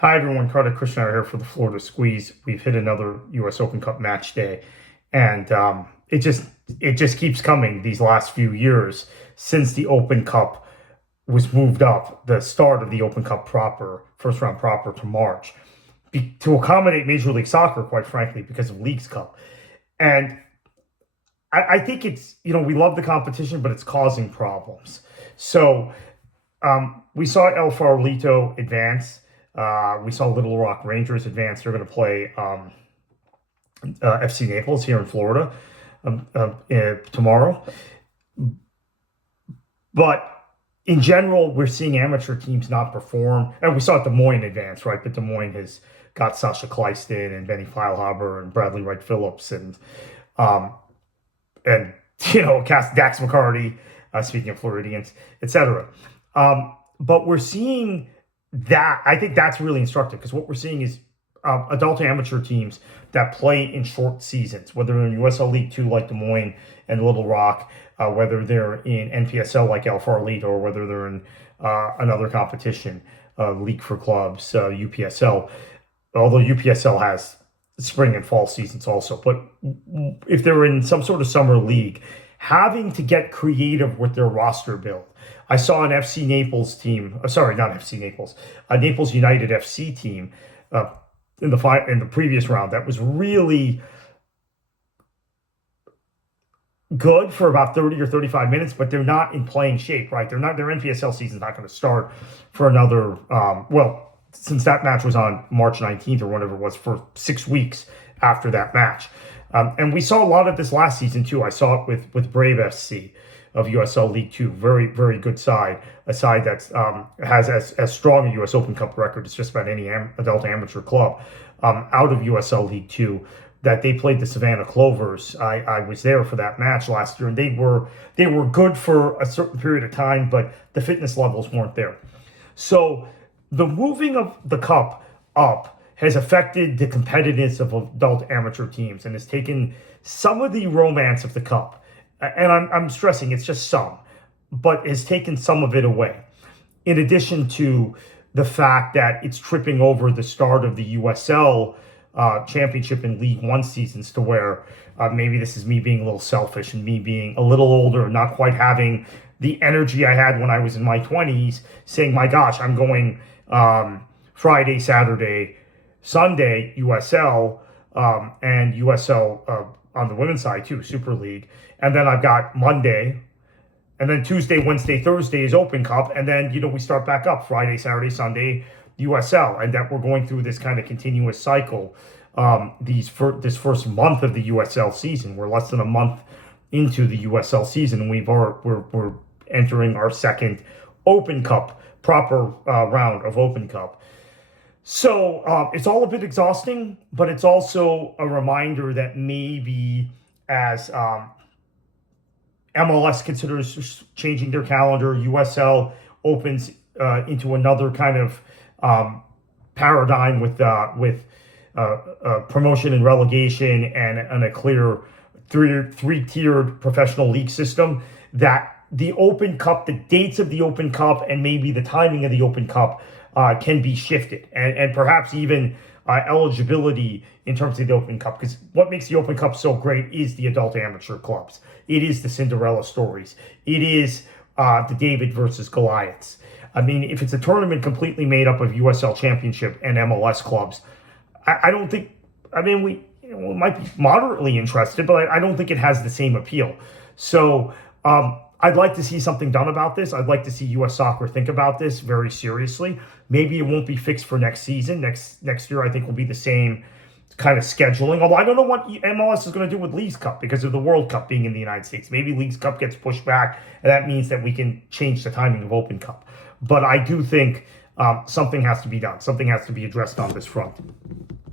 Hi everyone, Carter Krishna here for the Florida Squeeze. We've hit another U.S. Open Cup match day, and it just keeps coming these last few years since the Open Cup was moved up, the start of the Open Cup proper, first round proper to March, to accommodate Major League Soccer, quite frankly, because of Leagues Cup. And I think it's, we love the competition, but it's causing problems. So we saw El Farolito advance. We saw Little Rock Rangers advance. They're going to play FC Naples here in Florida tomorrow. But in general, we're seeing amateur teams not perform. And we saw Des Moines advance, right? But Des Moines has got Sasha Kleiston and Benny Feilhaber and Bradley Wright Phillips um, and Dax McCarty, speaking of Floridians, etc. But we're seeing that. I think that's really instructive, because what we're seeing is adult amateur teams that play in short seasons, whether they're in USL League Two like Des Moines and Little Rock, whether they're in NPSL like El Farolito, or whether they're in another competition, League for Clubs, UPSL. Although UPSL has spring and fall seasons also. But if they're in some sort of summer league, having to get creative with their roster build. I saw an FC Naples team, sorry, not FC Naples, a Naples United FC team in the previous round that was really good for about 30 or 35 minutes, but they're not in playing shape, right? Their NPSL season's not going to start for another, since that match was on March 19th or whatever it was, for 6 weeks after that match. And we saw a lot of this last season too. I saw it with Brave SC of USL League Two. Very, very good side. A side that has as strong a U.S. Open Cup record as just about any adult amateur club out of USL League Two. That they played the Savannah Clovers. I was there for that match last year, and they were good for a certain period of time, but the fitness levels weren't there. So the moving of the cup up has affected the competitiveness of adult amateur teams and has taken some of the romance of the cup. And I'm stressing it's just some, but has taken some of it away. In addition to the fact that it's tripping over the start of the USL championship and League One seasons, to where maybe this is me being a little selfish and me being a little older and not quite having the energy I had when I was in my 20s, saying, my gosh, I'm going Friday, Saturday, Sunday, USL, and USL on the women's side too, Super League. And then I've got Monday, and then Tuesday, Wednesday, Thursday is Open Cup. And then, we start back up Friday, Saturday, Sunday, USL. And that we're going through this kind of continuous cycle this first month of the USL season. We're less than a month into the USL season, and we're entering our second Open Cup, proper round of Open Cup. So it's all a bit exhausting, but it's also a reminder that maybe as MLS considers changing their calendar, USL opens into another kind of paradigm with promotion and relegation and a clear three-tiered professional league system, that the Open Cup, the dates of the Open Cup, and maybe the timing of the Open Cup can be shifted, and perhaps even eligibility in terms of the Open Cup. Because what makes the Open Cup so great is the adult amateur clubs. It is the Cinderella stories. It is the David versus Goliaths. I mean, if it's a tournament completely made up of USL Championship and MLS clubs, I don't think, we might be moderately interested, but I don't think it has the same appeal. So I'd like to see something done about this. I'd like to see U.S. Soccer think about this very seriously. Maybe it won't be fixed for next season. Next year, I think, will be the same kind of scheduling. Although I don't know what MLS is going to do with Leagues Cup because of the World Cup being in the United States. Maybe Leagues Cup gets pushed back, and that means that we can change the timing of Open Cup. But I do think something has to be done. Something has to be addressed on this front.